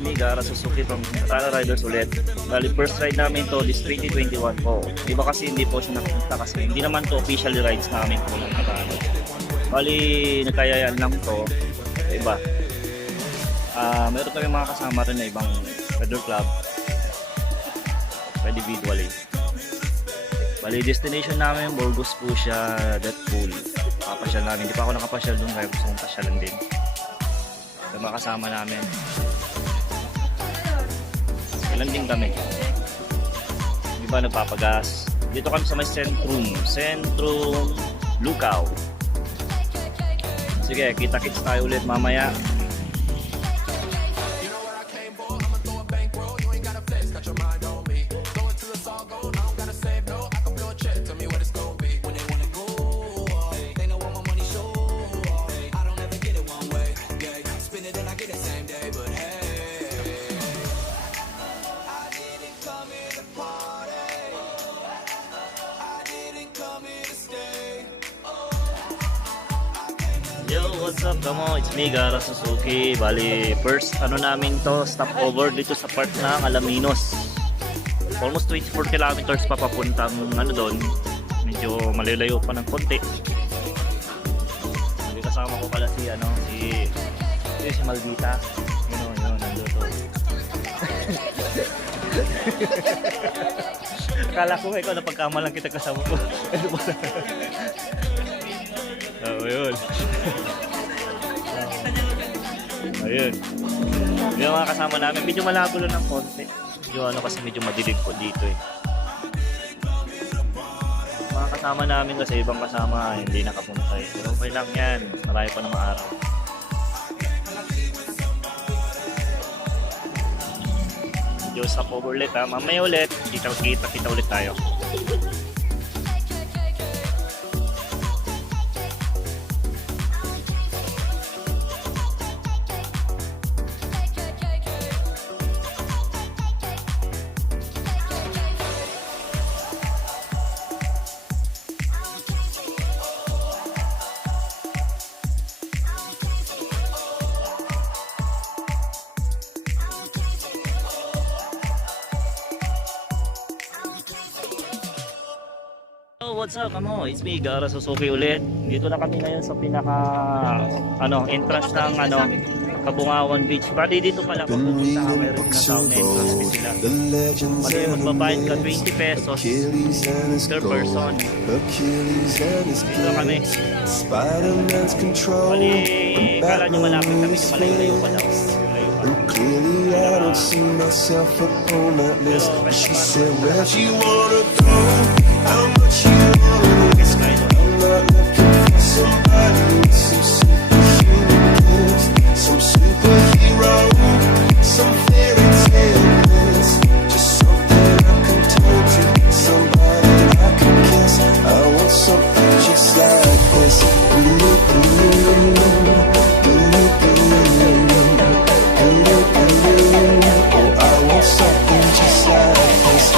me, Gara Suzuki from Katana Riders ulit. Bali, first ride namin to this 2021 po. Iba kasi hindi po siya napunta kasi hindi naman to official rides namin po ng Katana. Bali, nagkayayaan lang to. Iba. Meron kami mga kasama rin na ibang rider club. Individually. Bali, destination namin, Burgos po siya, Deadpool. Nakapasyal namin. Hindi pa ako nakapasyal doon kaya gusto kong pasyalan din. Yung mga kasama namin. Ilan din kami. Di ba nagpapagas? Dito kami sa may Centrum Lucao. Sige, kita-kits tayo ulit mamaya. Yo, what's up kamo? It's me, Gara Suzuki. Bali, first namin to, stopover dito sa part ng Alaminos. Almost 24 kilometers pa papuntang doon. Medyo malalayo pa ng konti. Bali, kasama ko pala si si Maldita. Yun, nandito. Akala ko ikaw na pagkamalang kita kasama ko. Yun. Ayun. Yung mga kasama namin, medyo malabo lang ng konti. Kasi medyo madilig po dito eh. Mga kasama namin kasi ibang kasama hindi nakapunta eh. Pero okay lang yan. Marami pa ng araw. Medyo stop over ulit ha. Mamaya ulit. Kita ulit tayo. What's up kamo? It's me, Gara Suzuki ulit. Dito na kami ngayon sa pinaka entrance ng Kabungawan Beach. Bali dito pala pupunta ka, mayroon tinatawag na entrance fee sila. Bali magbabayad ka 20 pesos per person. Dito kami. Bali kala nyo malapit kami, malayo-layo pa daw. Clearly I don't see myself upon that list. She said, where'd you wanna go? How much you wanna risk? I'm not looking for somebody with some superhuman gifts, some superhero, some fairy tale bliss, just something I can turn to, somebody I can kiss. I want something just like this. Something just like this.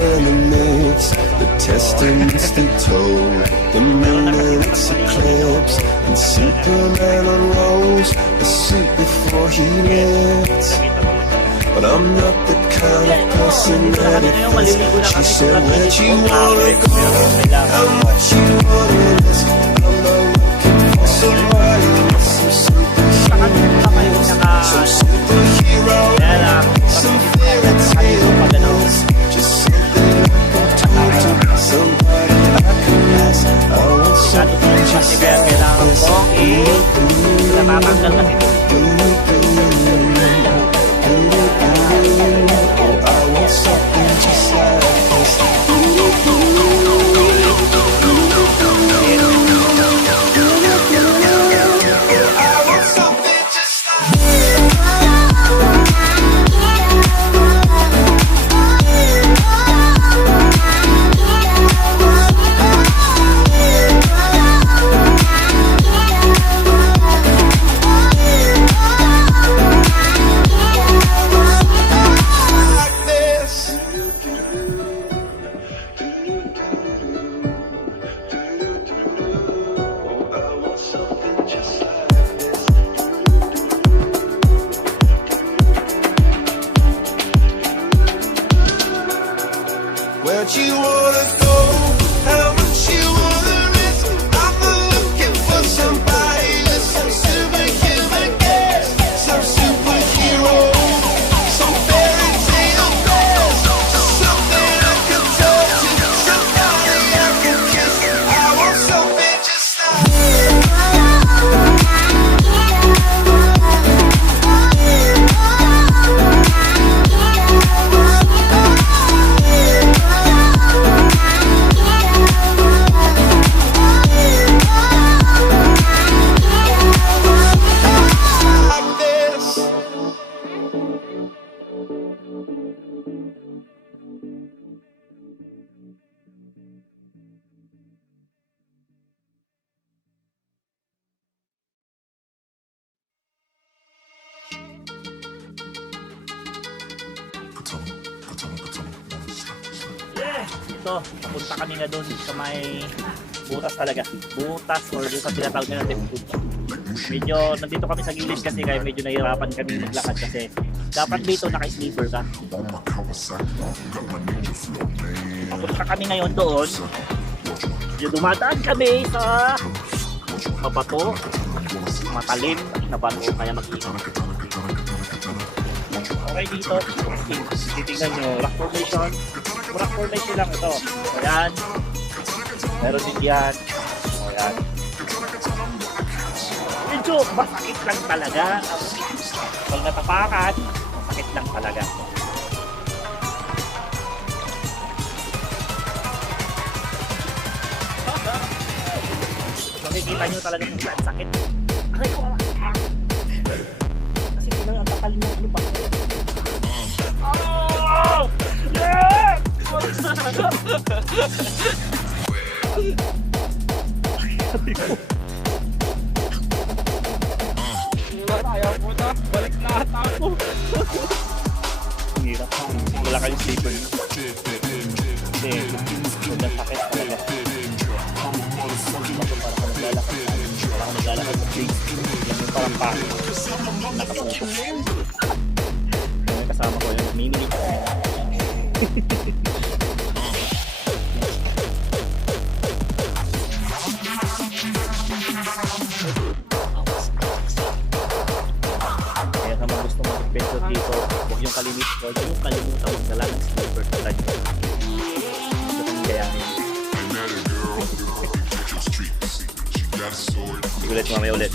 And the myths, the testaments that told the moon and its eclipse, and Superman unrolls a suit before he lived. But I'm not the kind of person that it fits. She said, where'd you wanna go? How much you wanna risk? I'm not looking for somebody with some superhuman, some superhero, some fairy tales. Just something I can talk to, somebody I can ask. I want something just like this. Oh, I want something just like this. I want something just like this. much you wanna go? How much you wanna risk? I'm not looking for somebody with some superhuman gifts, some superhero, some fairy tale best, something I can touch and somebody I can kiss. I want something just like. Like this. Yeah! Ito, papunta kami nga doon sa may butas talaga. Butas or doon sa tinatawag nila temple. Medyo nandito kami sa gilid kasi kaya medyo nahihirapan kami maglakad kasi dapat dito naka-sleeper ka. Papunta kami ngayon doon. Yung dumadaan kami sa mabato, matalim na bato kaya mag-ingat. Okay dito, titignan nyo, rock formation. Rock formation lang ito. Ayan. Meron din yan. Ayan. Medyo masakit lang talaga. Pag natapakan, masakit lang talaga. Makikita nyo talaga kung saan sakit. Aray ko, kasi kung ang kapal mo, ano ba? Oh! Yeah! Ayaw mo na, balik na ata ako. Ang hirap ha, wala kayong sleeper. Hindi, sobrang sakit talaga. Para ka naglalakad sa amin, para ka naglalakad sa place. Yan yung parang pako. Nakapupo. Yung kasama ko yung mimilit. Kaya naman gusto mag-adventure dito, huwag yung kalimutan magdala ng sleeper tulad nyo. Gusto kong gayahin. Ulit mamaya ulit.